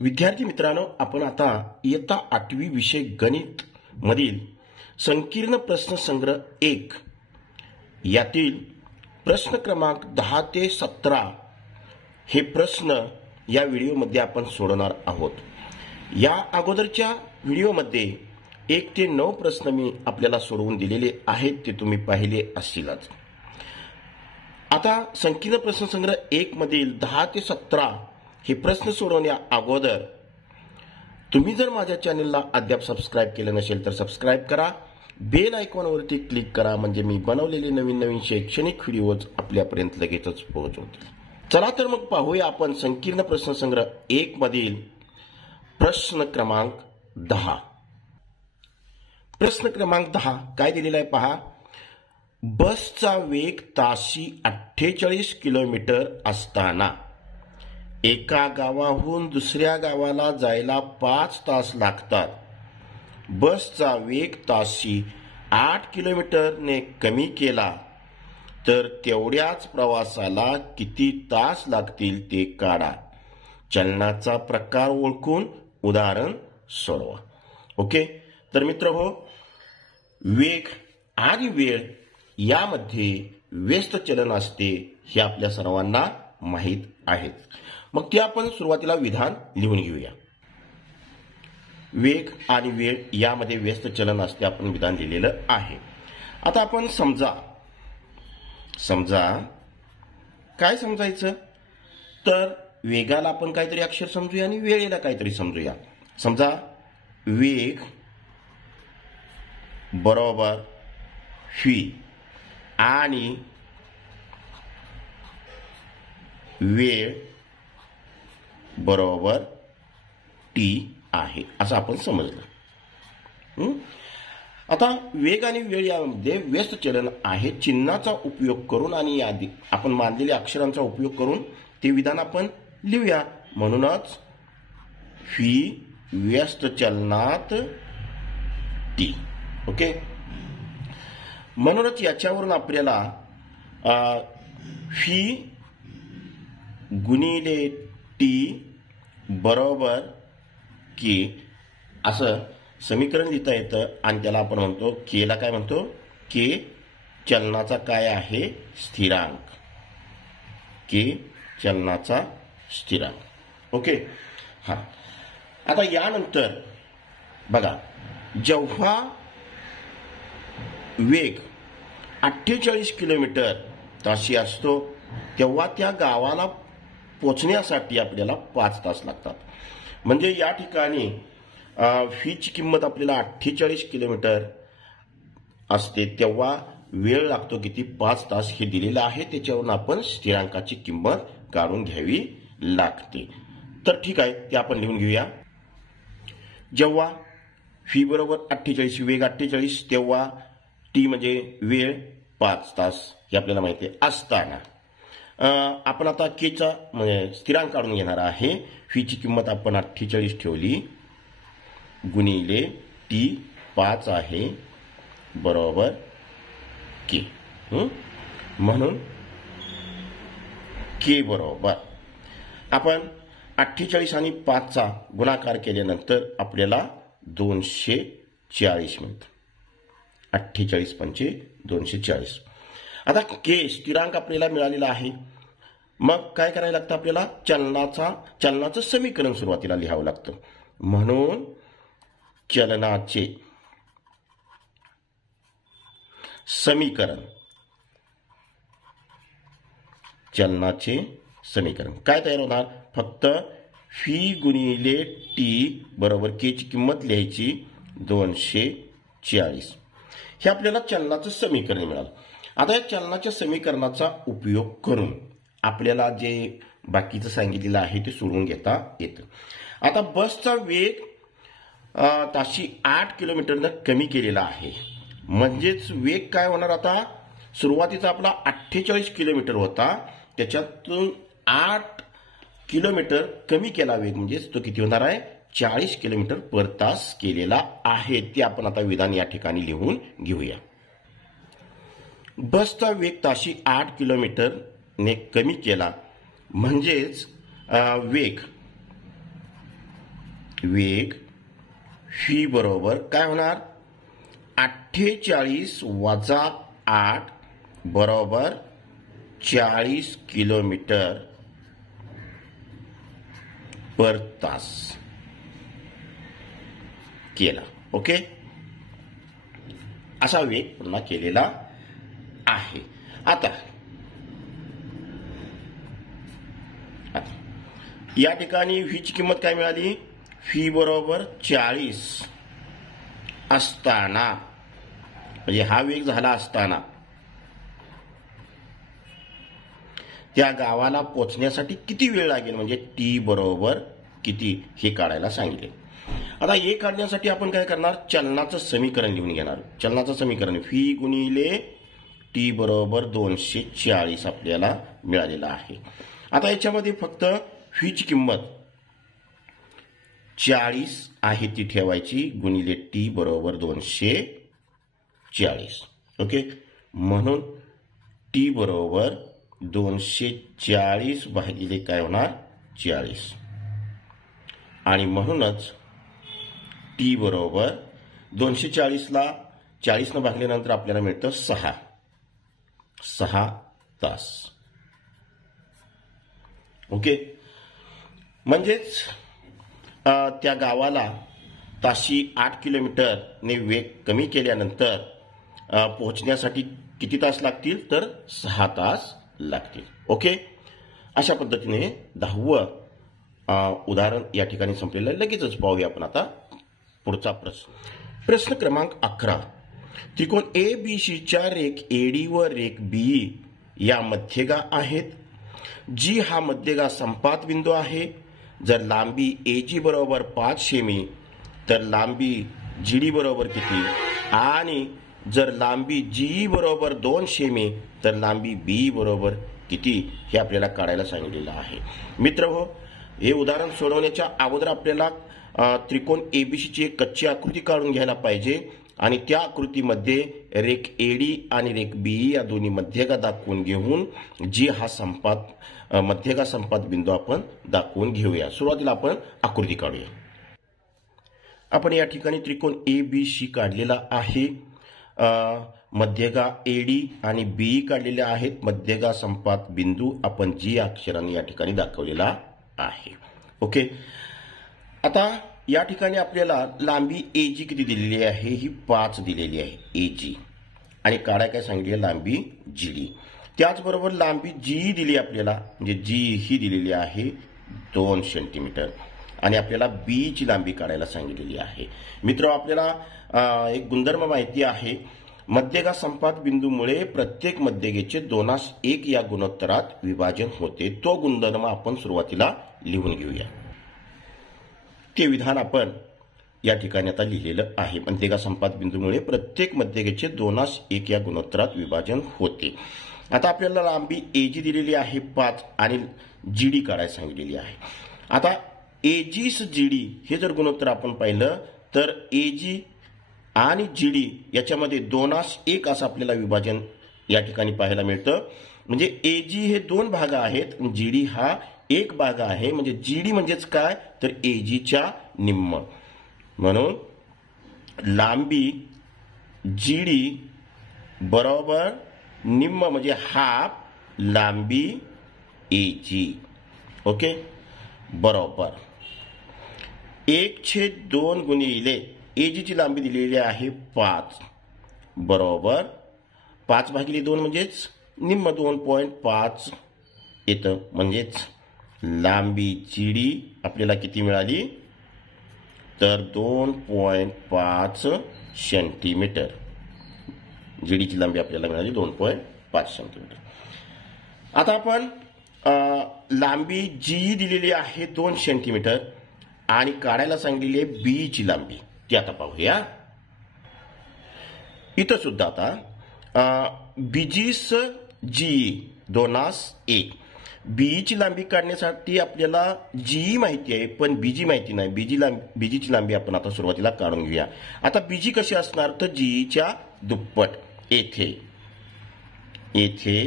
विद्यार्थी मित्रांनो, आपण आता इयत्ता 8वी विषय गणित मधील संकीर्ण प्रश्न संग्रह 1 यातील प्रश्न क्रमांक 10 ते 17 हे प्रश्न या व्हिडिओमध्ये आपण सोडवणार आहोत। या अगोदरच्या व्हिडिओमध्ये 1 ते 9 प्रश्न मी आपल्याला सोडवून दिलेले आहेत, ते तुम्ही पाहिले असतीलच। आता संकीर्ण प्रश्न संग्रह 1 मधील 10 ते 17 हे प्रश्न सोडवण्या अगोदर तुम्ही जर माझ्या चॅनलला अद्याप सबस्क्राइब केले नसेल तर सबस्क्राइब करा, बेल आयकॉनवरती क्लिक करा, म्हणजे मी बनवलेले नवीन शैक्षणिक व्हिडिओज आपल्यापर्यंत लगेचच पोहोचवतील। चला तर मग पाहूया आपण संकीर्ण प्रश्न संग्रह 1 मधील प्रश्न क्रमांक 10। प्रश्न क्रमांक 10 काय दिलेला आहे पहा। बसचा वेग ताशी 48 किलोमीटर असताना एका गावाहून दुसऱ्या गावाला जायला 5 तास लागतात। बसचा वेग ताशी 8 किलोमीटरने कमी केला तर तेवढ्याच प्रवासाला किती तास लागतील ते काढा। चलनाचा प्रकार ओळखून उदाहरण सोडवा। ओके, तर मित्रहो, वेग आणि वेळ यामध्ये व्यस्त चलन असते हे आपल्या सर्वांना माहित आहे। मग ते आपण सुरुवातीला विधान लिहून घेऊया। वेग आणि वेळ यामध्ये व्यस्त चलन असते, आपण विधान लिहिलेलं आहे। आता आपण समजा काय समजायचं, तर वेगाला आपण काहीतरी अक्षर समजूया आणि वेळेला काहीतरी समजूया। समजा वेग बरोबर v आणि वेळ बरोबर t आहे, असं आपण समजलं। आता वेग आणि वेळ यामध्ये व्यस्त चलन आहे। चिन्हाचा उपयोग करून आणि यादी आपण मानलेल्या अक्षरांचा उपयोग करून ते विधान आपण लिहूया। म्हणूनच v व्यस्त चलनात t। ओके, म्हणूनच याच्यावरून आपल्याला v गुणिले t बरोबर k असं समीकरण लिहिता येतं। आणि त्याला आपण म्हणतो k ला काय म्हणतो, k चलनाचा काय आहे, स्थिरांक। k चलनाचा स्थिरांक। ओके, हा। आता यानंतर बघा, जेव्हा वेग 48 किलोमीटर ताशी असतो तेव्हा त्या गावाला पोहोचण्यासाठी आपल्याला 5 तास लागतात। म्हणजे या ठिकाणी v ची किंमत आपल्याला 48 किलोमीटर असते तेव्हा वेळ लागतो किती, 5 तास हे दिलेलं आहे। त्याच्यावरून आपण स्थिरांकाची किंमत काढून घ्यावी लागते। तर ठीक आहे, ते आपण लिहून घेऊया। जेव्हा v बरोबर 48, वेग 48, तेव्हा t म्हणजे वेळ 5 तास हे आपल्याला माहिती आहे असताना आपण आता k चा म्हणजे स्थिरांक काढून घेणार आहे। v ची किंमत आपण 48 ठेवली गुणिले t 5 आहे बरोबर k। म्हणून k बरोबर आपण 48 आणि 5 चा गुणाकार केल्यानंतर आपल्याला 240 मिळतं। 48 पंचे 240। आता k स्थिरांक आपल्याला मिळालेला आहे। मग काय करायला लागतं, आपल्याला चलनाचं समीकरण सुरुवातीला लिहावं लागतं। म्हणून चलनाचे समीकरण काय तयार होणार, फक्त v गुणिले t बरोबर k ची किंमत लिहायची 240। हे आपल्याला चलनाचं समीकरण मिळालं। आता या चलनाच्या समीकरणाचा उपयोग करून आपल्याला जे बाकीचं सांगितलेलं आहे ते सोडवून घेता येतं। आता बसचा वेग ताशी 8 किलोमीटरनं कमी केलेला आहे, म्हणजेच वेग काय होणार, आता सुरुवातीचा आपला 48 किलोमीटर होता, त्याच्यातून 8 किलोमीटर कमी केला वेग, म्हणजेच तो किती होणार आहे, 40 किलोमीटर पर तास केलेला आहे। ते आपण आता विधान या ठिकाणी लिहून घेऊया। बसचा वेग ताशी 8 किलोमीटरने कमी केला, म्हणजेच वेग वेग व्ही बरोबर काय होणार 48 वजा 8 बरोबर 40 किलोमीटर पर तास केला. ओके, असा वेग पुन्हा केलेला आहे. आता या ठिकाणी व्हीची किंमत काय मिळाली व्ही बरोबर 40 असताना म्हणजे हा वेग झाला असताना त्या गावाला पोहोचण्यासाठी किती वेळ लागेल म्हणजे टी बरोबर किती हे काढायला सांगितले. आता हे काढण्यासाठी आपण काय करणार चलनाचं समीकरण लिहून घेणार. चलनाचं समीकरण व्ही गुणिले टी बरोबर 240 आपल्याला मिळालेलं आहे. आता याच्यामध्ये फक्त व्हीची किंमत 40 आहे ती ठेवायची गुणिले टी बरोबर 240. ओके, म्हणून टी बरोबर 240 भागिले काय होणार 40 आणि म्हणूनच टी बरोबर 240 ला 40 न भागल्यानंतर आपल्याला मिळतं 6 तास. ओके, म्हणजेच त्या गावाला ताशी 8 किलोमीटरने वेग कमी केल्यानंतर पोहोचण्यासाठी किती तास लागतील तर 6 तास लागतील. ओके, अशा पद्धतीने 10वं उदाहरण या ठिकाणी संपलेलं आहे. लगेचच पाहूया आपण आता पुढचा प्रश्न क्रमांक 11. त्रिकोण ABCच्या रेख AD व रेख BE या मध्यगा आहेत. G हा मध्यगा संपात बिंदू आहे. जर लांबी AG बरोबर 5 सेमी तर लांबी GD बरोबर किती आणि जर लांबी GE बरोबर 2 सेमी तर लांबी BE बरोबर किती हे आपल्याला काढायला सांगितलेलं आहे. मित्रहो, हे उदाहरण सोडवण्याच्या अगोदर आपल्याला त्रिकोण ABCची एक कच्ची आकृती काढून घ्यायला पाहिजे आणि त्या आकृतीमध्ये रेख AD आणि रेख BE या दोन्ही मध्यगा दाखवून घेऊन G हा मध्यगा संपात बिंदू आपण दाखवून घेऊया. सुरुवातीला आपण आकृती काढूया. आपण या ठिकाणी त्रिकोण ABC काढलेला आहे. मध्यगा AD आणि BE काढलेले आहेत. मध्यगा संपात बिंदू आपण G अक्षराने या ठिकाणी दाखवलेला आहे. ओके, आता या ठिकाणी आपल्याला लांबी AG किती दिलेली आहे ही 5 दिलेली आहे AG आणि काढाय काय सांगितली लांबी GD. त्याचबरोबर लांबी GE दिली आपल्याला म्हणजे GE ही दिलेली आहे 2 सेंटीमीटर आणि आपल्याला BE ची लांबी काढायला सांगितलेली आहे. मित्र, आपल्याला एक गुणधर्म माहिती आहे. मध्यगा संपात बिंदूमुळे प्रत्येक मध्यगेचे 2:1 या गुणोत्तरात विभाजन होते. तो गुणधर्म आपण सुरुवातीला लिहून घेऊया. ते विधान आपण या ठिकाणी आता लिहिलेलं आहे. मध्यगा संपात बिंदूमुळे प्रत्येक मध्यगेचे 2:1 या गुणोत्तरात विभाजन होते. आता आपल्याला लांबी AG दिलेली आहे 5 आणि GD काढायला सांगितलेली आहे. आता AG GD हे जर गुणोत्तर आपण पाहिलं तर AG आणि GD याच्यामध्ये 2:1 असं आपल्याला विभाजन या ठिकाणी पाहायला मिळतं. म्हणजे AG हे 2 भाग आहेत, GD हा 1 भाग आहे. म्हणजे GD म्हणजेच काय तर AGच्या निम्म. म्हणून लांबी GD बरोबर निम्म म्हणजे हाफ लांबी AG. ओके, बरोबर 1/2 गुणिले AG ची लांबी दिलेली आहे 5 बरोबर 5 भागिले 2 म्हणजेच निम्म 2.5 येतं. म्हणजेच लांबी GD आपल्याला किती मिळाली तर 2.5 सेंटीमीटर. GD ची लांबी आपल्याला मिळाली 2.5 सेंटीमीटर. आता आपण लांबी GE दिलेली आहे 2 सेंटीमीटर आणि काढायला सांगितलेली आहे BE ची लांबी. ती आता पाहूया. इथं सुद्धा आता BG's GE 2:1 BE ची लांबी काढण्यासाठी आपल्याला GE माहिती आहे पण BG माहिती नाही. BG ची लांबी आपण आता सुरुवातीला काढून घेऊया. आता BG कशी असणार तर GE च्या दुप्पट. येथे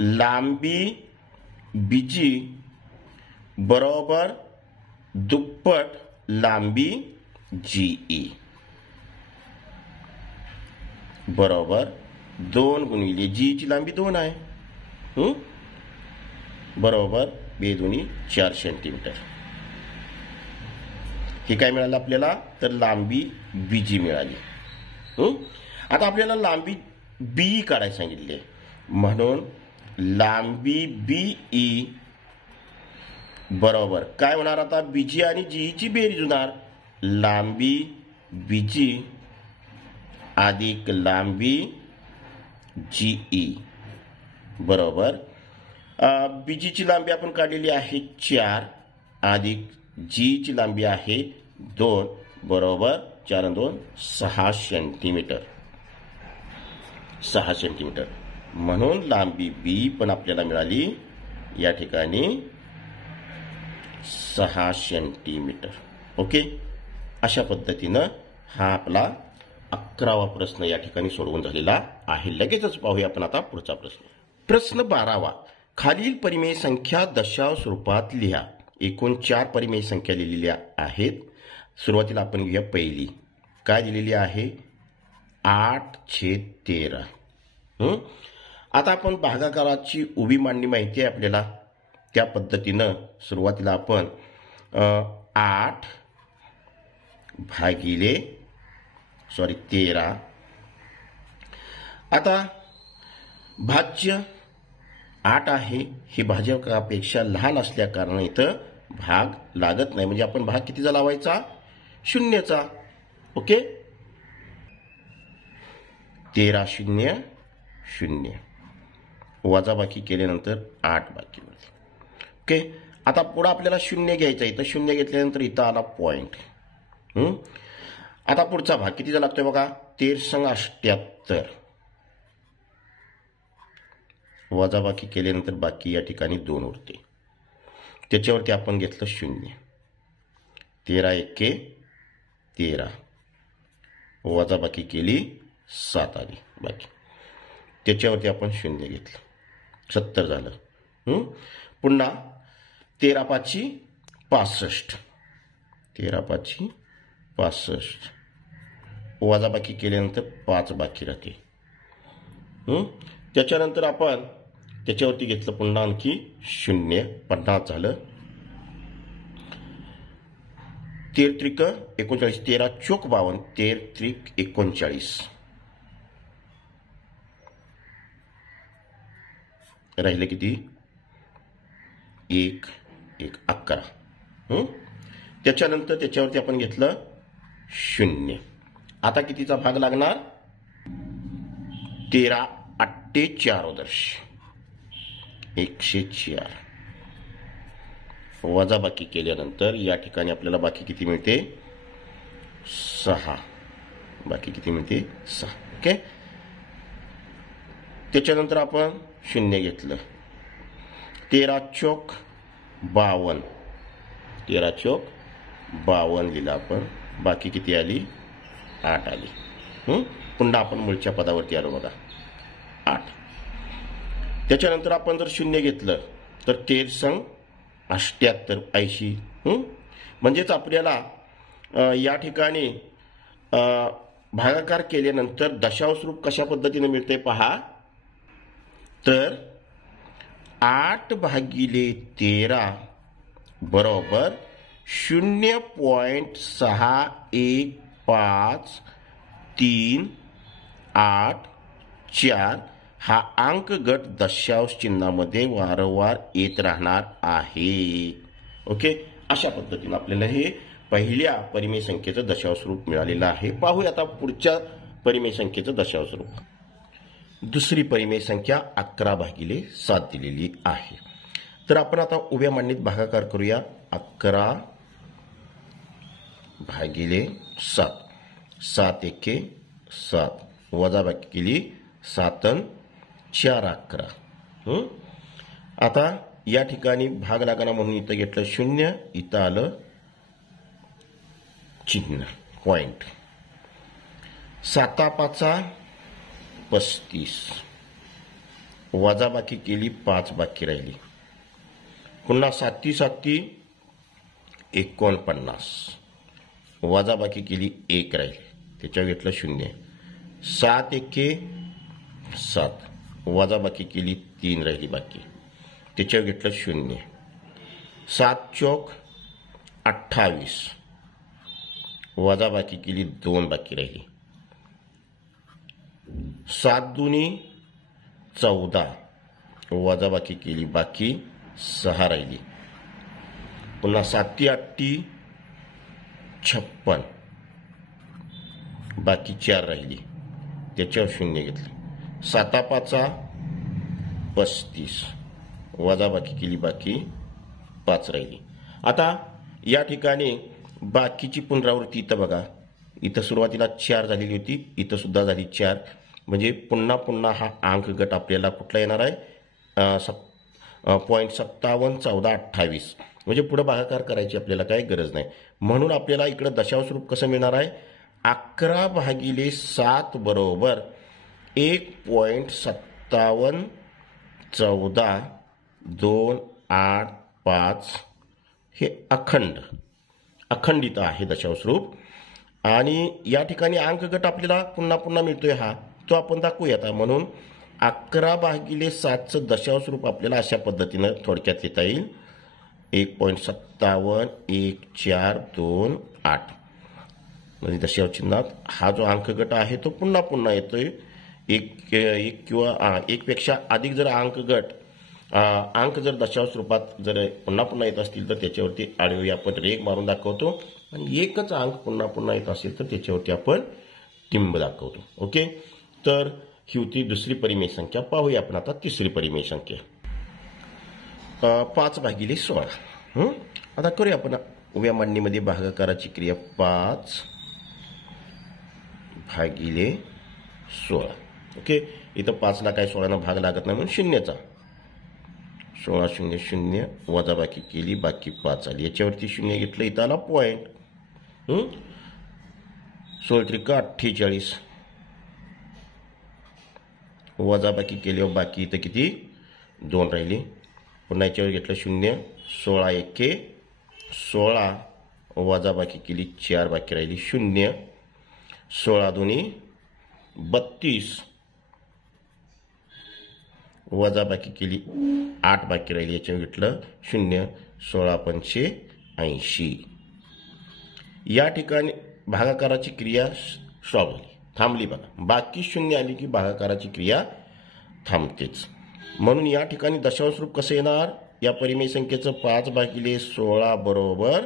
लांबी BG बरोबर दुप्पट लांबी जीई बरोबर 2 गुणिले जी ची लांबी 2 आहे बरोबर 2 दुनी 4 सेंटीमीटर. हे काय मिळालं आपल्याला तर लांबी बीजी मिळाली. आता आपल्याला लांबी बी काढायला सांगितले म्हणून लांबी बीई बरोबर काय होणार आता बीजी आणि जीईची बेरीज होणार लांबी बीजी अधिक लांबी जीई बरोबर बीजीची लांबी आपण काढलेली आहे 4 अधिक जीची लांबी आहे 2 बरोबर 4 आणि 2 6 सेंटीमीटर 6 सेंटीमीटर. म्हणून लांबी बी पण आपल्याला मिळाली या ठिकाणी 6 सेंटीमीटर. ओके अशा पद्धतीनं हा आपला 11वा प्रश्न या ठिकाणी सोडवून झालेला आहे. लगेचच पाहूया आपण आता पुढचा प्रश्न. प्रश्न 12वा खालील परिमेय संख्या दशांश स्वरूपात लिहा. एकूण 4 परिमेय संख्या लिहिलेल्या आहेत. सुरुवातीला आपण घेऊया पहिली काय दिलेली आहे 8/13. आता आपण भागाकाराची उभी मांडणी माहिती आहे आपल्याला त्या पद्धतीनं सुरुवातीला आपण 8 भागिले 13 आता भाज्य 8 आहे हे भाजकापेक्षा लहान असल्या कारणाने इथं भाग लागत नाही म्हणजे आपण भाग कितीचा लावायचा 0चा. ओके 13 0 0 वजाबाकी केल्यानंतर 8 बाकी उरते. ओके आता पुढे आपल्याला 0 घ्यायचा इथं 0 घेतल्यानंतर इथं आला पॉइंट. आता पुढचा भाग कितीचा लागतोय बघा 13/78 वजाबाकी केल्यानंतर बाकी या ठिकाणी 2 उरते. त्याच्यावरती आपण घेतलं 0 13 1 13 वजाबाकी केली 7 आली बाकी त्याच्यावरती आपण 0 घेतलं 70 झालं. पुन्हा 13 5 65 13 5 65 वजाबाकी केल्यानंतर 5 बाकी राहते. त्याच्यानंतर आपण त्याच्यावरती घेतलं पुन्हा आणखी 0 50 झालं. 13 त्रिक 39 13 चोक 52 13 त्रिक 39 राहिलं किती 1 1 11. त्याच्यानंतर त्याच्यावरती आपण घेतलं 0. आता कितीचा भाग लागणार 13 48 104 वजाबाकी केल्यानंतर या ठिकाणी आपल्याला बाकी किती मिळते 6 बाकी किती मिळते 6. ओके त्याच्यानंतर आपण 0 घेतलं 13 चोक 52 13 चोक 52 लिहिलं आपण बाकी किती आली 8 आली. पुन्हा आपण मूळच्या पदावरती आलो बघा 8. त्याच्यानंतर आपण जर 0 घेतलं तर 13 78 80 म्हणजेच आपल्याला या ठिकाणी भागाकार केल्यानंतर दशांश रूप कशा पद्धतीने मिळते पहा तर 8 भागिले 13 बरोबर 0.615384 हा अंक गट दशांश चिन्हामध्ये वारंवार येत राहणार आहे. ओके अशा पद्धतीने आपल्याला हे पहिल्या परिमेय संख्येचं दशांश रूप मिळालेलं आहे. पाहूया आता पुढच्या परिमेय संख्येचं दशांश रूप. दुसरी परिमेय संख्या 11/7 दिलेली आहे. तर आपण आता उभ्या मांडणीत भागाकार करूया 11/7 7 1 7 वजाबाकी केली 7 4 11. आता या ठिकाणी भाग लागणार म्हणून इथं घेतलं 0 इथं आलं चिन्ह पॉइंट 7 5 35 वजाबाकी केली 5 बाकी राहिली. पुन्हा 7 7 49 वजाबाकी केली 1 राहील, त्याच्यावर घेतलं 0. 7 एके 7, वजाबाकी केली 3 राहिली बाकी, त्याच्यावर घेतलं 0. 7 चौक 28, वजाबाकी केली 2 बाकी राहिली. 7 दुनी 14, वजाबाकी केली बाकी 6 राहिली. पुन्हा 7 8 56, बाकी 4 राहिली, त्याच्यावर 0 घेतलं. 7 5 35, वजाबाकी केली बाकी 5 राहिली. आता या ठिकाणी बाकीची पुनरावृत्ती इथं बघा, इथं सुरुवातीला 4 झालेली होती, इथं सुद्धा झाली 4. म्हणजे पुन्हा पुन्हा हा अंक गट आपल्याला कुठला येणार आहे, 0.57 14 28. म्हणजे पुढे भागाकार करायची आपल्याला काही गरज नाही. म्हणून आपल्याला इकडे दशांश रूप कसं मिळणार आहे, 11/7 बरोबर 1.57 14 2 8 5. हे अखंडित आहे दशांश रूप. आणि या ठिकाणी अंकगट आपल्याला पुन्हा पुन्हा मिळतोय हा, तो आपण दाखवूया आता. म्हणून 11/7चं दशांश रूप आपल्याला अशा पद्धतीनं थोडक्यात लिहिता येईल, 1.57 1428. म्हणजे दशांश चिन्हात हा जो अंकगट आहे तो पुन्हा पुन्हा येतोय. एक किंवा एकपेक्षा अधिक जर अंक जर दशांश रूपात जर पुन्हा पुन्हा येत असतील तर त्याच्यावरती आडवी आपण रेघ मारून दाखवतो. आणि एकच अंक पुन्हा पुन्हा येत असेल तर त्याच्यावरती आपण टिंब दाखवतो. ओके, तर ही होती दुसरी परिमेय संख्या. पाहूया आपण आता तिसरी परिमेय संख्या, 5/16. आता करूया आपण उभ्या मांडणीमध्ये भागाकाराची क्रिया. 5/16. ओके, इथं 5ला काय 16नं भाग लागत नाही म्हणून 0चा 16 0 0, वजाबाकी केली बाकी 5 आली, याच्यावरती 0 घेतलं, इथं आला पॉईंट. 16 त्रिक 48, वजाबाकी केल्यावर बाकी इथं किती 2 राहिली. पुन्हा याच्यावर घेतलं 0. 16 एके 16, वजाबाकी केली 4 बाकी राहिली 0. 16 दोन्ही 32, वजाबाकी केली 8 बाकी राहिली, याच्यावर घेतलं 0. 16 पंचे 80. या ठिकाणी भागाकाराची क्रिया सॉल्व झाली, थांबली बघा. बाकी 0 आली की भागाकाराची क्रिया थांबतेच. म्हणून या ठिकाणी दशांश रूप कसं येणार या परिमेय संख्येचं, 5/16 बरोबर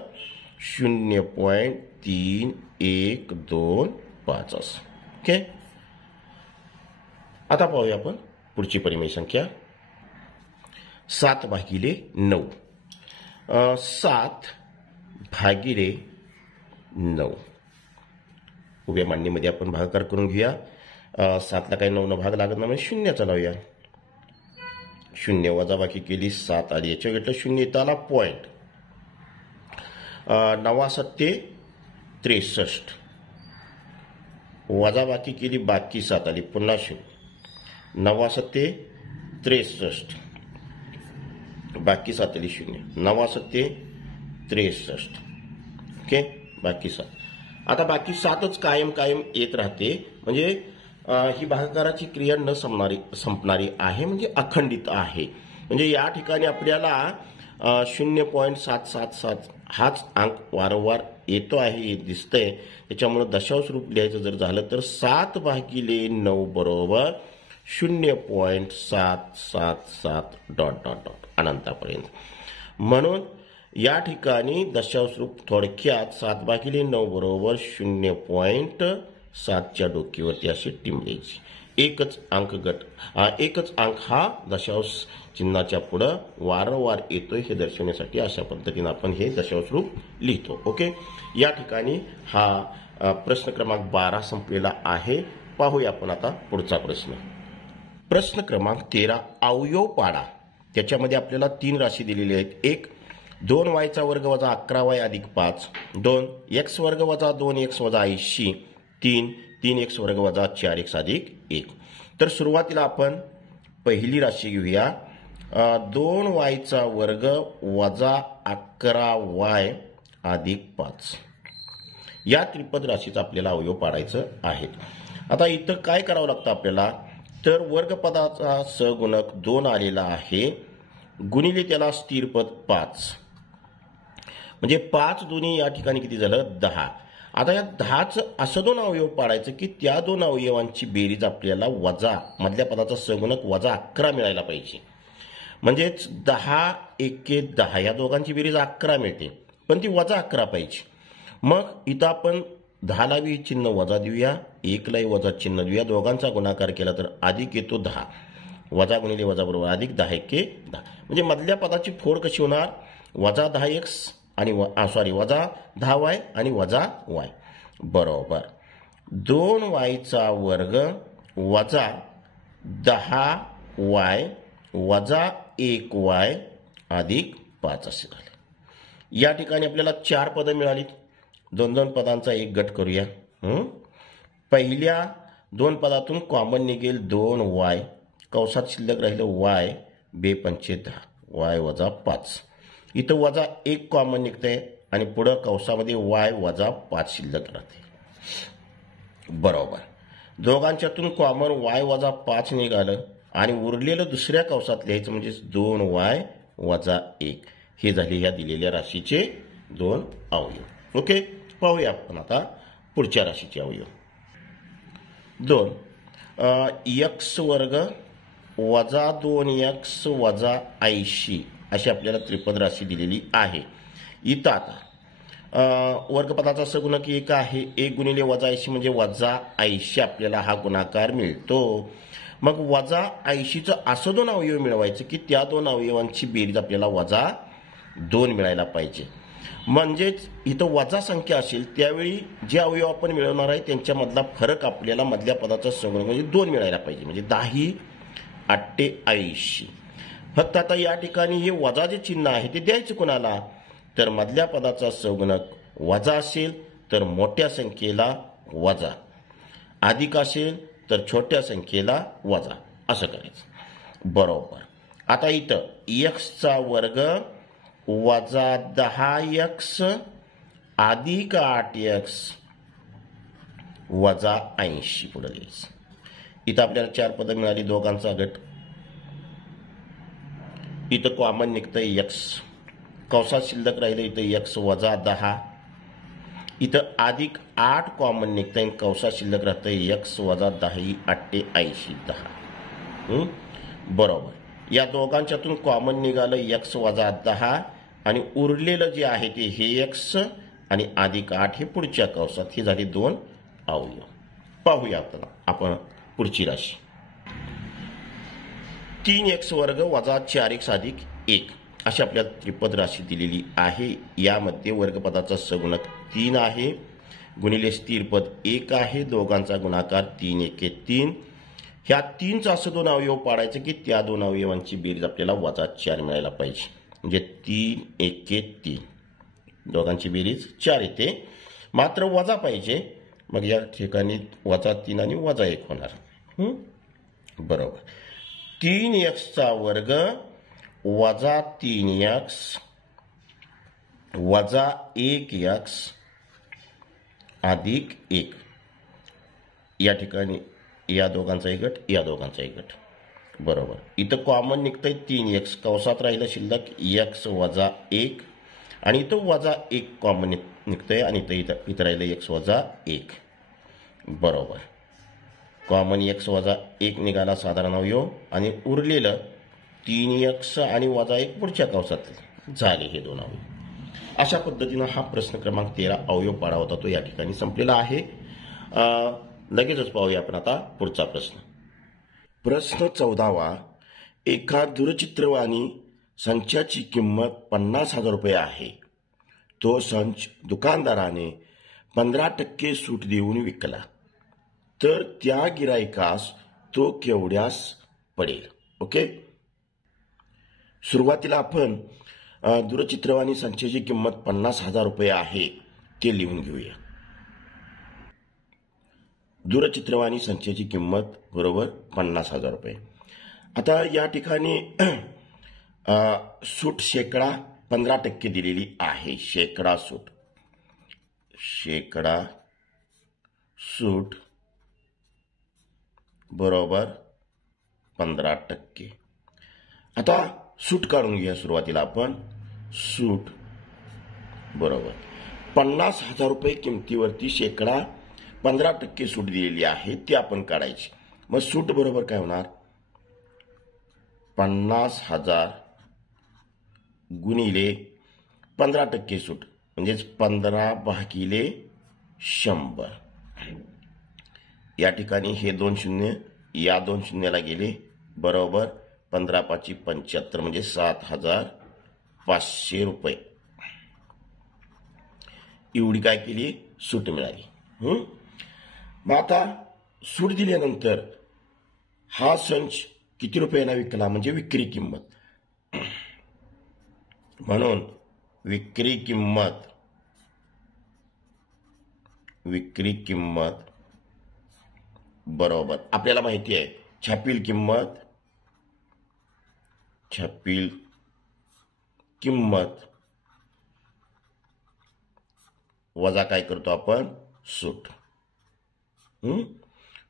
0.3125 असं. ओके, आता पाहूया आपण पुढची परिमेय संख्या, 7/9. 7/9 उभ्या मांडणीमध्ये आपण भागाकार करून घेऊया. 7ला काही 9 भाग लागत नाही म्हणजे 0चा लावूया. 0, वजाबाकी केली 7 आली, याच्यावर घेतलं 0, इथं आला पॉईंट. 9 7 63, वजाबाकी केली बाकी 7 आली, पुन्हा 0. 9 7 63, बाकी 7 आली 0. 9 7 63. ओके, बाकी 7. आता बाकी 7च कायम येत राहते. म्हणजे ही भागाकाराची क्रिया न संपणारी आहे, म्हणजे अखंडित आहे. म्हणजे या ठिकाणी आपल्याला 0.777 हाच अंक वारंवार येतो आहे, दिसतंय. त्याच्यामुळे दशांश रूप लिहायचं जर झालं तर 7/9 बरोबर 0.777 अनंतापर्यंत. म्हणून या ठिकाणी दशांश रूप थोडक्यात 7/9 बरोबर 0.7च्या डोकीवरती अशी टिंब द्यायची. एकच अंक हा दशांश चिन्हाच्या पुढं वारंवार येतोय हे दर्शवण्यासाठी अशा पद्धतीने आपण हे दशांश रूप लिहितो. ओके, या ठिकाणी हा प्रश्न क्रमांक 12 संपलेला आहे. पाहूया आपण आता पुढचा प्रश्न. प्रश्न क्रमांक 13, अवयव पाडा. त्याच्यामध्ये आपल्याला 3 राशी दिलेली आहेत. 1 2y² वजा 11y अधिक 5, 2 x² वजा 2x वजा 80, 3 3x² वजा 4x अधिक 1. तर सुरुवातीला आपण पहिली राशी घेऊया, 2y² वजा 11y अधिक 5. या त्रिपद राशीचा आपल्याला अवयव पाडायचं आहे. आता इथं काय करावं लागतं आपल्याला, तर वर्गपदाचा सगुणक 2 आलेला आहे, गुणिले त्याला स्थिर पद 5, म्हणजे 5 दोन्ही या ठिकाणी किती झालं 10. आता या 10चं असं 2 अवयव पाडायचं की त्या 2 अवयवांची बेरीज आपल्याला वजा मधल्या पदाचा सगुणक वजा 11 मिळायला पाहिजे. म्हणजेच 10 एके 10 या दोघांची बेरीज 11 मिळते, पण ती वजा 11 पाहिजे. मग इथं आपण 10ला बी चिन्ह वजा देऊया, 1लाही वजा चिन्ह देऊया. दोघांचा गुणाकार केला तर अधिक येतो 10, वजा गुणिले वजा बरोबर अधिक 10 एके 10. म्हणजे मधल्या पदाची फोड कशी होणार, वजा 10x आणि वजा 10y आणि वजा y बरोबर 2y वर्ग वजा 10y वजा 1y अधिक 5 असे झाले. या ठिकाणी आपल्याला 4 पदं मिळाली. 2 पदांचा एक गट करूया. पहिल्या 2 पदातून कॉमन निघेल 2y, कंसात शिल्लक राहिलं y, 2 पंचे 10, y वजा 5. इथं वजा 1 कॉमन निघतंय आणि पुढं कंसामध्ये y वजा 5 शिल्लक राहते बरोबर. दोघांच्यातून कॉमन y वजा 5 निघालं आणि उरलेलं दुसऱ्या कंसात लिहायचं, म्हणजे 2y वजा 1. हे झाले या दिलेल्या राशीचे 2 अवयव. ओके, पाहूया आपण आता पुढच्या राशीचे अवयव. 2 x वर्ग वजा 2x वजा 80 अशी आपल्याला त्रिपद राशी दिलेली आहे. इथं आता वर्गपदाचा सगुणक 1 आहे, 1 गुणिले वजा 80 म्हणजे वजा 80 आपल्याला हा गुणाकार मिळतो. मग वजा 80चं असं 2 अवयव मिळवायचं की त्या 2 अवयवांची बेरीज आपल्याला वजा 2 मिळायला पाहिजे. म्हणजेच इथं वजा संख्या असेल त्यावेळी जे अवयव आपण मिळवणार आहे त्यांच्यामधला फरक आपल्याला मधल्या पदाचा सगुणक म्हणजे 2 मिळायला पाहिजे, म्हणजे 10 8 80. फक्त आता या ठिकाणी हे वजा जे चिन्ह आहे ते द्यायचं कोणाला, तर मधल्या पदाचा सगुणक वजा असेल तर मोठ्या संख्येला वजा, अधिक असेल तर छोट्या संख्येला वजा, असं करायचं बरोबर. आता इथं x वर्ग वजा 10x अधिक 8x वजा 80 पुढे लिहायचं. इथं आपल्याला 4 पदं मिळाली, दोघांचा गट. इथं कॉमन निघतंय x, कंसात शिल्लक राहिलं इथं x वजा 10. इथं अधिक 8 कॉमन निघतंय, कंसात शिल्लक राहतंय x वजा 10 8 80 10 बरोबर. या दोघांच्यातून कॉमन निघालं x वजा 10 आणि उरलेलं जे आहे ते हे x आणि अधिक 8 हे पुढच्या कंसात. हे झाले 2 अवयव. पाहूया आपण पुढची राशी. 3x वर्ग वजा 4x अधिक 1 अशी आपल्या त्रिपद राशी दिलेली आहे. यामध्ये वर्गपदाचा सगुणक 3 आहे, गुणिले स्थिर पद 1 आहे, दोघांचा गुणाकार 3 एके 3. ह्या 3चा असं 2 अवयव पाडायचं की त्या 2 अवयवांची बेरीज आपल्याला वजा 4 मिळायला पाहिजे, म्हणजे 3 एके 3, दोघांची बेरीज 4 येते, मात्र वजा पाहिजे. मग या ठिकाणी वजा 3 आणि वजा 1 होणार बरोबर. 3x वर्ग वजा 3x वजा 1x अधिक 1. या ठिकाणी या दोघांचाही गट, या दोघांचाही गट बरोबर. इथं कॉमन निघतंय 3x, कंसात राहिलं शिल्लक x वजा 1 आणि इथं वजा 1 कॉमन निघतंय आणि इथं राहिलं x वजा 1 बरोबर. कॉमन x वजा 1 निघाला साधारण अवयव आणि उरलेलं 3x आणि वजा 1 पुढच्या कंसात झाले हे 2 अवयव. अशा पद्धतीनं हा प्रश्न क्रमांक 13 अवयव पाडा होता तो या ठिकाणी संपलेला आहे. लगेचच पाहूया आपण आता पुढचा प्रश्न. प्रश्न 14वा. एका दूरचित्रवाणी संचाची किंमत 50,000 रुपये आहे. तो संच दुकानदाराने 15% सूट देऊन विकला, तर त्या गिराईकास तो केवढ्यास पडेल. ओके, सुरुवातीला आपण दूरचित्रवाणी संचाची किंमत 50,000 रुपये आहे ते लिहून घेऊया. दूरचित्रवाणी संचाची किंमत बरोबर 50,000 रुपये. आता या ठिकाणी सूट शेकडा 15% दिलेली आहे. शेकडा सूट शेकडा सूट बरोबर 15%. आता सूट काढून घ्या. सुरुवातीला आपण सूट बरोबर 50,000 रुपये किमतीवरती शेकडा 15% सूट दिलेली आहे ती आपण काढायची. मग सूट बरोबर काय होणार? 50,000 गुणिले 15% सूट म्हणजेच 15/100. या ठिकाणी हे 2 शून्य या 2 शून्याला गेले बरोबर 15×5 = 75 म्हणजे 7,500 रुपये एवढी काय केली सूट मिळाली. मग आता सूट दिल्यानंतर हा संच किती रुपयाला विकला म्हणजे विक्री किंमत. म्हणून विक्री किंमत बरोबर आपल्याला माहिती आहे छापील किंमत वजा काय करतो आपण सूट.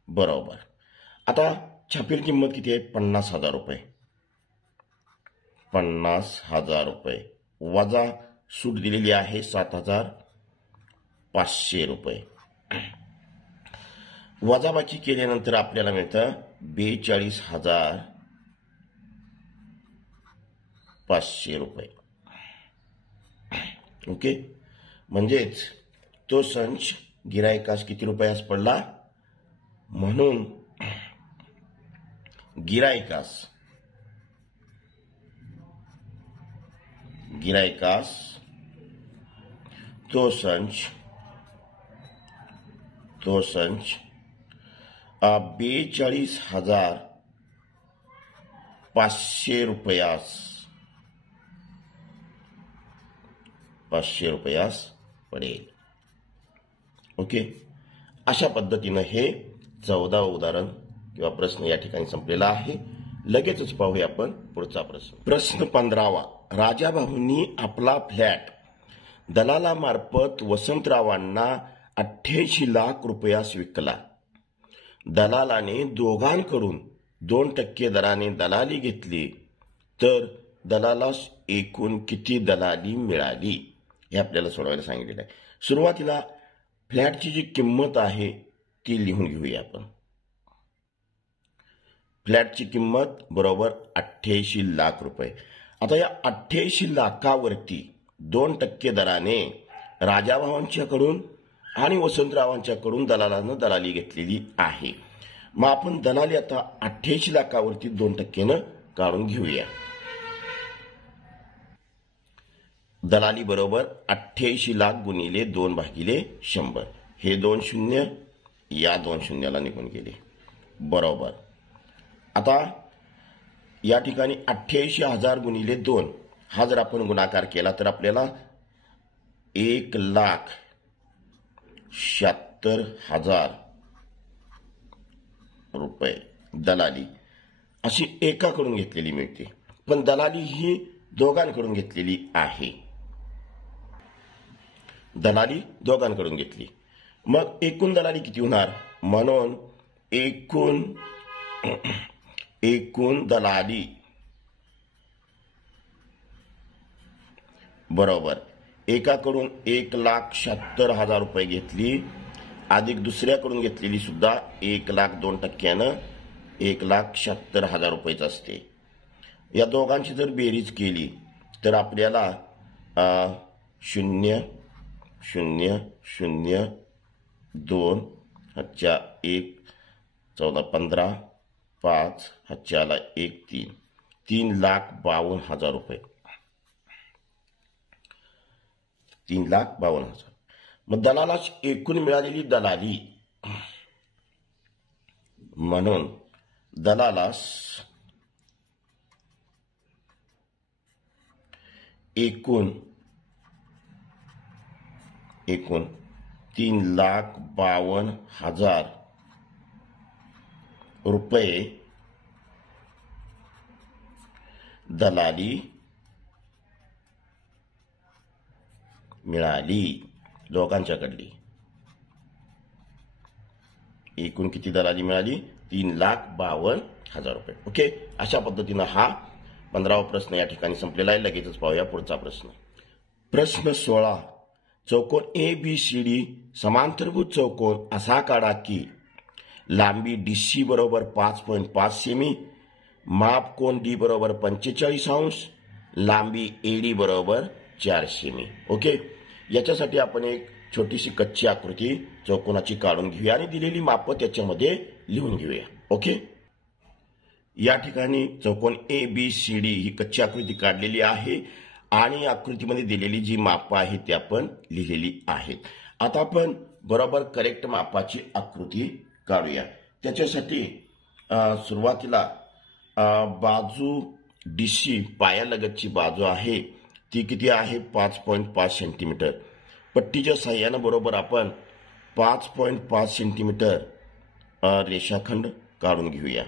बरोबर. आता छापील किंमत किती आहे 50,000 रुपये. 50,000 रुपये वजा सूट दिलेली आहे 7,500 रुपये. वजाबाकी केल्यानंतर आपल्याला मिळतं 42,500 रुपये. ओके. म्हणजेच तो संच गिरायकास किती रुपयास पडला. म्हणून गिरायकास तो संच 42,500 रुपयास पडेल. ओके. अशा पद्धतीनं हे 14 उदाहरण किंवा प्रश्न या ठिकाणी संपलेला आहे. लगेचच पाहूया आपण पुढचा प्रश्न. प्रश्न 15वा. राजाभाऊंनी आपला फ्लॅट दलालामार्फत वसंतरावांना 88 लाख रुपयास विकला. दलालाने दोघांकडून 2% दराने दलाली घेतली तर दलालास एकूण किती दलाली मिळाली हे आपल्याला सोडवायला सांगितलेलं आहे. सुरुवातीला फ्लॅटची जी किंमत आहे ती लिहून घेऊया आपण. फ्लॅटची किंमत बरोबर 88 लाख रुपये. आता या 88 लाखावरती 2% दराने राजाभावांच्याकडून आणि वसंतरावांच्याकडून दलालानं दलाली घेतलेली आहे. मग आपण दलाली आता 88 लाखावरती 2%नं काढून घेऊया. दलाली बरोबर 88 लाख गुणिले 2/100. हे 2 शून्य या 2 शून्याला निघून गेले बरोबर. आता या ठिकाणी 88,000 गुणिले 2 हा जर आपण गुणाकार केला तर आपल्याला 1,76,000 रुपये दलाली अशी एकाकडून घेतलेली मिळते. पण दलाली ही दोघांकडून घेतलेली आहे. दलाली दोघांकडून घेतली. मग एकूण दलाली किती होणार. म्हणून एकूण दलाली बरोबर एकाकडून 1,76,000 रुपये घेतली अधिक दुसऱ्याकडून घेतलेली सुद्धा 1,02% 1,76,000 रुपयेच असते. या दोघांची जर बेरीज केली तर आपल्याला 0,0,0,2 ह्याच्या 1 14 15 5 ह्याच्याला 1 3 3,52,000 रुपये. 3,52,000. मग दलालास एकूण मिळालेली दलाली म्हणून दलालास एकूण 3,52,000 रुपये दलाली मिळाली दोघांच्याकडली. एकूण किती दलाली मिळाली? 3,52,000 रुपये. ओके, अशा पद्धतीनं हा 15वा प्रश्न या ठिकाणी संपलेला आहे. लगेचच पाहूया पुढचा प्रश्न. प्रश्न 16. चौकोन ABCD समांतरभुज चौकोन असा काढा की लांबी DC बरोबर 5.5 सेमी, माप कोन D बरोबर 45 अंश, लांबी AD बरोबर 4 सेमी. ओके, याच्यासाठी आपण एक छोटीशी कच्ची आकृती चौकोनाची काढून घेऊया आणि दिलेली माप त्याच्यामध्ये लिहून घेऊया. ओके, या ठिकाणी चौकोन ABCD ही कच्ची आकृती काढलेली आहे आणि आकृतीमध्ये दिलेली जी माप आहे ती आपण लिहिलेली आहेत. आता आपण बरोबर करेक्ट मापाची आकृती काढूया. त्याच्यासाठी सुरुवातीला बाजू DC पायालगतची बाजू आहे ती किती आहे? 5.5 सेंटीमीटर. पट्टीच्या साह्यानं बरोबर आपण 5.5 सेंटीमीटर रेषाखंड काढून घेऊया.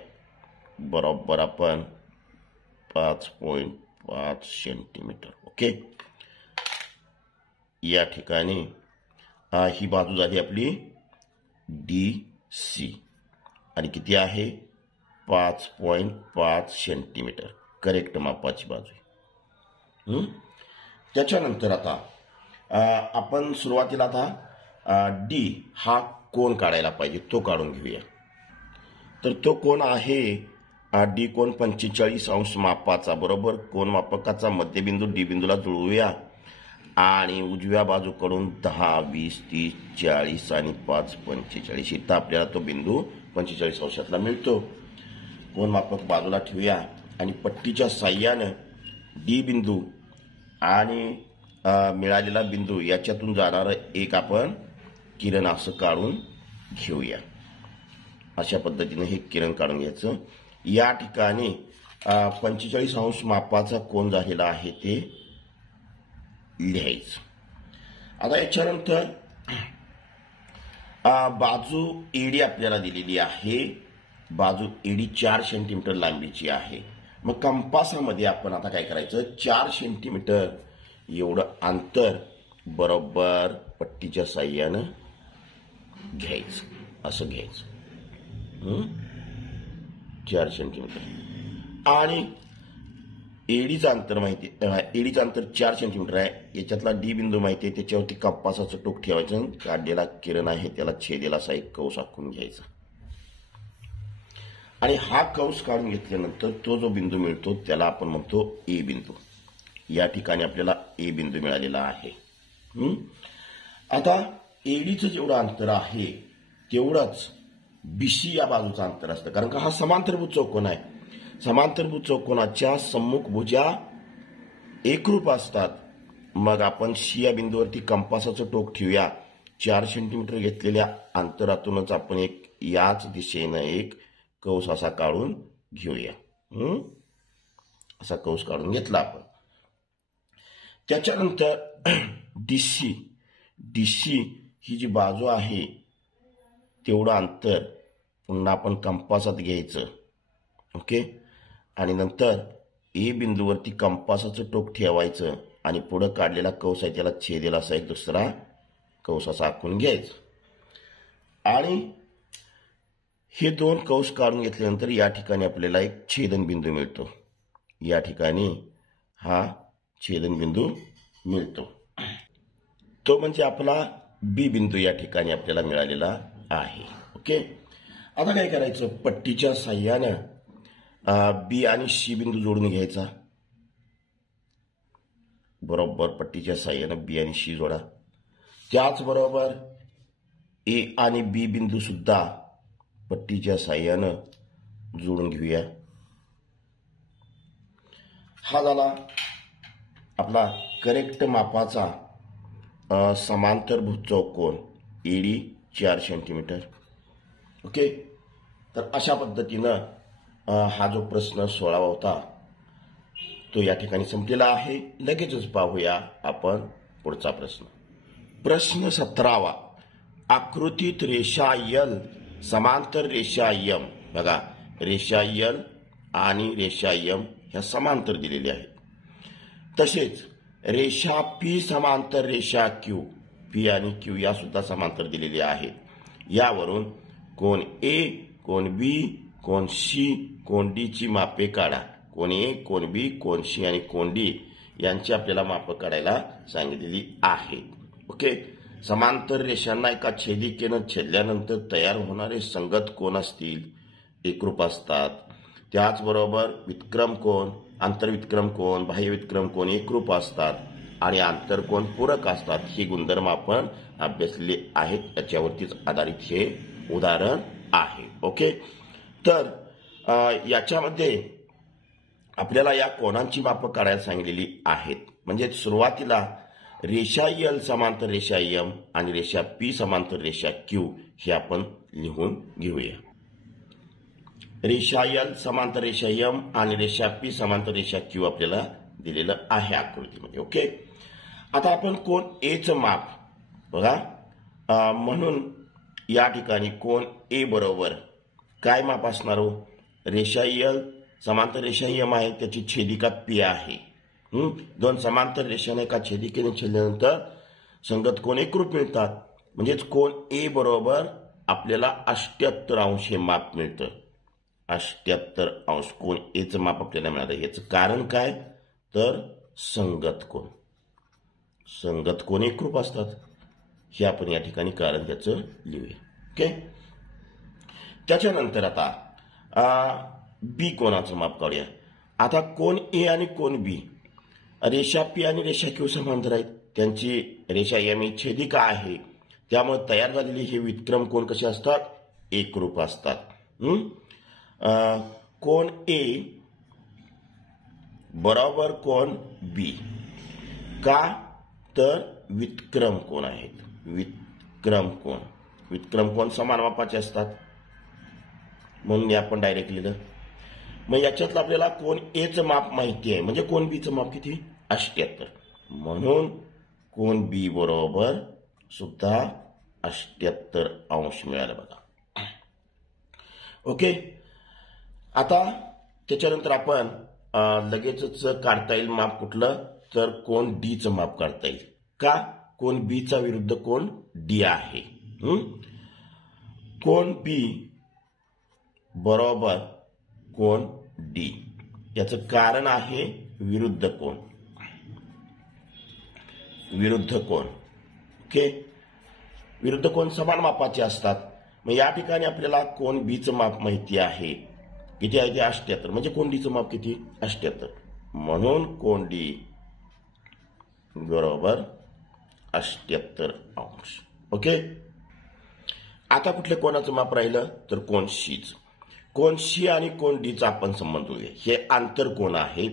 बरोबर आपण 5.5 सेंटीमीटर. ओके, या ठिकाणी ही बाजू झाली आपली DC आणि किती आहे? 5.5 सेंटीमीटर करेक्ट मापाची बाजू. त्याच्यानंतर आता आपण सुरुवातीला आता D हा कोन काढायला पाहिजे, तो काढून घेऊया. तर तो कोन आहे D कोन 45 अंश मापाचा. बरोबर, कोन मापकाचा मध्यबिंदू D बिंदूला जुळवूया आणि उजव्या बाजूकडून 10, 20, 30, 40 आणि 5, 45 इथं आपल्याला तो बिंदू 45 अंशातला मिळतो. कोन मापक बाजूला ठेवूया आणि पट्टीच्या साह्यानं D बिंदू आणि मिळालेला बिंदू याच्यातून जाणारं एक आपण किरण असं काढून घेऊया. अशा पद्धतीने हे किरण काढून घ्यायचं. या ठिकाणी 45 अंश मापाचा कोन झालेला आहे ते लिहायचं. आता याच्यानंतर बाजू AD आपल्याला दिलेली आहे. बाजू AD 4 सेंटीमीटर लांबीची आहे. मग कंपासामध्ये आपण आता काय करायचं? 4 सेंटीमीटर एवढं अंतर बरोबर पट्टीच्या साह्यानं घ्यायचं, असं घ्यायचं. 4 सेंटीमीटर आणि ADचं अंतर माहिती, ADचं अंतर 4 सेंटीमीटर आहे. याच्यातला D बिंदू माहिती आहे, त्याच्यावरती कंपासाचं टोक ठेवायचं. काढलेला किरण आहे त्याला छेदेला असा एक कंस आखून घ्यायचा आणि हा कंस काढून घेतल्यानंतर तो जो बिंदू मिळतो त्याला आपण म्हणतो A बिंदू. या ठिकाणी आपल्याला A बिंदू मिळालेला आहे. आता ADचं जेवढं अंतर आहे तेवढंच BC या बाजूचं अंतर असतं, कारण का हा समांतरभुज चौकोन आहे. समांतरभुज चौकोनाच्या सम्मुख भुजा एकरूप असतात. मग आपण C या बिंदूवरती कंपासाचं टोक ठेवूया. 4 सेंटीमीटर घेतलेल्या अंतरातूनच आपण एक याच दिशेनं एक कंस असा काढून घेऊया. असा कंस काढून घेतला आपण. त्याच्यानंतर DC ही जी बाजू आहे तेवढं अंतर पुन्हा आपण कंपासात घ्यायचं. ओके, आणि नंतर A बिंदूवरती कंपासाचं टोक ठेवायचं आणि पुढे काढलेला कंस आहे त्याला छेदेला असा एक दुसरा कंस असा आखून घ्यायचा आणि हे दोन कंस काढून घेतल्यानंतर या ठिकाणी आपल्याला एक छेदन बिंदू मिळतो. या ठिकाणी हा छेदन बिंदू मिळतो, तो म्हणजे आपला B बिंदू या ठिकाणी आपल्याला मिळालेला आहे. ओके, आता काय करायचं? पट्टीच्या साह्यानं B आणि C बिंदू जोडून घ्यायचा. बरोबर पट्टीच्या साह्यानं B आणि C जोडा. त्याचबरोबर A आणि B बिंदू सुद्धा पट्टीच्या साह्यानं जोडून घेऊया. हा झाला आपला करेक्ट मापाचा समांतरभुज चौकोन AD 4 सेंटीमीटर. ओके, तर अशा पद्धतीनं हा जो प्रश्न 16वा होता तो या ठिकाणी संपलेला आहे. लगेचच पाहूया आपण पुढचा प्रश्न. प्रश्न 17वा. आकृतीत रेषा L समांतर रेषा M. बघा, रेषा L आणि रेषा M ह्या समांतर दिलेल्या आहेत. तसेच रेषा P समांतर रेषा Q, P आणि Q या सुद्धा समांतर दिलेल्या आहेत. यावरून कोन ए, कोन बी, कोन सी, कोन डी ची मापे काढा. कोन ए, कोन बी, कोन सी आणि कोन डी यांची आपल्याला मापं काढायला सांगितलेली आहेत. ओके. समांतर रेषांना एका छेदिकेनं छेदल्यानंतर तयार होणारे संगत कोन असतील एकरूप असतात. त्याचबरोबर वितक्रम कोन, आंतरवितक्रम कोन, बाह्य वितक्रम कोन एकरूप असतात आणि आंतरकोन पूरक असतात. ही गुणधर्म आपण अभ्यासलेली आहेत. याच्यावरतीच आधारित हे उदाहरण आहे. ओके. तर याच्यामध्ये आपल्याला या कोनांची मापं काढायला सांगितलेली आहेत. म्हणजे सुरुवातीला रेषा एल समांतर रेषा एम आणि रेषा पी समांतर रेषा क्यू हे आपण लिहून घेऊया. रेषा एल समांतर रेषा एम आणि रेषा पी समांतर रेषा क्यू आपल्याला दिलेलं आहे आकृतीमध्ये. ओके. आता आपण कोन ए चं माप बघा. म्हणून या ठिकाणी कोन ए बरोबर काय माप असणार हो? रेषा एल समांतर रेषा एम आहे, त्याची छेदिका पी आहे. दोन समांतर रेषाने एका छेदिकेने छेदल्यानंतर संगत कोन एकरूप मिळतात. म्हणजेच कोन ए बरोबर आपल्याला 78 अंश हे माप मिळतं. 78 अंश कोन ए चं माप आपल्याला मिळालं. याचं कारण काय? तर संगत कोन. संगत कोन एकरूप असतात. हे आपण या ठिकाणी कारण त्याचं लिहूया. ओके. त्याच्यानंतर आता बी कोनाचं माप काढूया. आता कोन ए आणि कोन बी रेषा पी आणि रेषा क्यू समांतर आहेत. त्यांची रेषा एम ही छेदिका आहे. त्यामुळे तयार झालेले हे वितक्रम कोन कसे असतात? एकरूप असतात. कोन ए बरोबर कोन बी का? तर वितक्रम कोन आहेत. वितक्रम कोन समान मापाचे असतात म्हणून आपण डायरेक्ट लिहिलं. मग याच्यातलं आपल्याला कोन ए चं माप माहिती आहे. म्हणजे कोन बी चं माप किती? 78. म्हणून कोन बी बरोबर सुद्धा 78 अंश मिळालं बघा. ओके. आता त्याच्यानंतर आपण लगेचच काढता येईल माप कुठलं? तर कोन डी चं माप काढता येईल. का? कोन बी चा विरुद्ध कोन डी आहे. कोन बी बरोबर कोन डी. याचं कारण आहे विरुद्ध कोन. ओके. विरुद्ध कोन समान मापाचे असतात. मग या ठिकाणी आपल्याला कोन बी चं माप माहिती आहे. किती आहे ते? 78. म्हणजे कोन डी चं माप किती? 78. म्हणून कोन डी बरोबर 78 अंश. ओके. आता कुठल्या कोणाचं माप राहिलं? तर कोन शीच. कोन सी आणि कोन डीचा आपण संबंध घेऊया. हे आंतरकोन आहेत.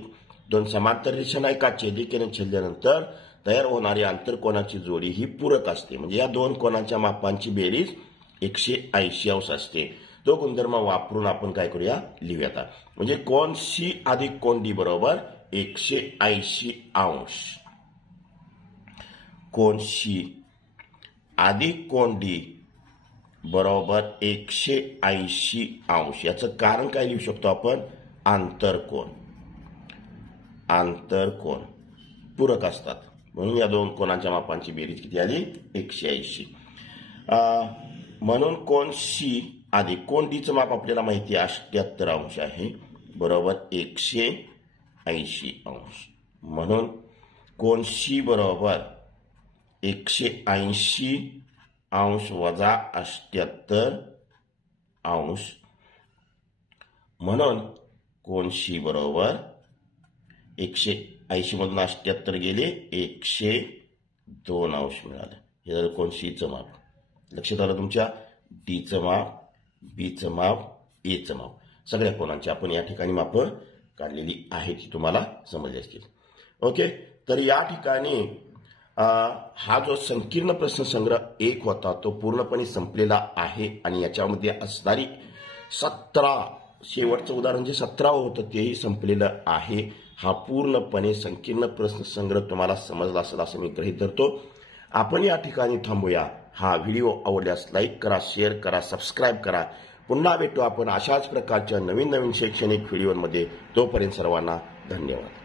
दोन समांतर रेषांना एका छेदिकेने छेदल्यानंतर तयार होणारी आंतरकोनाची जोडी ही पूरक असते. म्हणजे या दोन कोनांच्या मापांची बेरीज 180 अंश असते. तो गुणधर्म वापरून आपण काय करूया? लिहूया. म्हणजे कोन सी अधिक कोन डी बरोबर 180 अंश. कोन सी अधिक कोन डी बरोबर 180 अंश. याचं कारण काय लिहू शकतो आपण? आंतरकोन पूरक असतात म्हणून या दोन कोनांच्या मापांची बेरीज किती आली? 180. म्हणून कोन सी अधिक कोन डी चं माप आपल्याला माहिती आहे 78 अंश आहे बरोबर 180 अंश. म्हणून कोन सी बरोबर 180 अंश वजा 78 अंश. म्हणून कोन सी बरोबर 180 मधून 78 गेले 102 अंश मिळाले. हे झालं कोन सी चं माप. लक्षात आलं तुमच्या? डी चं माप, बी चं माप, ए चं माप सगळ्या कोनांची आपण या ठिकाणी माप काढलेली आहेत. ही तुम्हाला समजली असतील. ओके. तर या ठिकाणी हा जो संकीर्ण प्रश्नसंग्रह 1 होता तो पूर्णपणे संपलेला आहे आणि याच्यामध्ये असणारी 17 शेवटचं उदाहरण जे 17 होतं तेही संपलेलं आहे. हा पूर्णपणे संकीर्ण प्रश्नसंग्रह तुम्हाला समजला असेल असं मी गृहीत धरतो. आपण या ठिकाणी थांबूया. हा व्हिडिओ आवडल्यास लाईक करा, शेअर करा, सबस्क्राईब करा. पुन्हा भेटू आपण अशाच प्रकारच्या नवीन शैक्षणिक व्हिडिओमध्ये. तोपर्यंत सर्वांना धन्यवाद.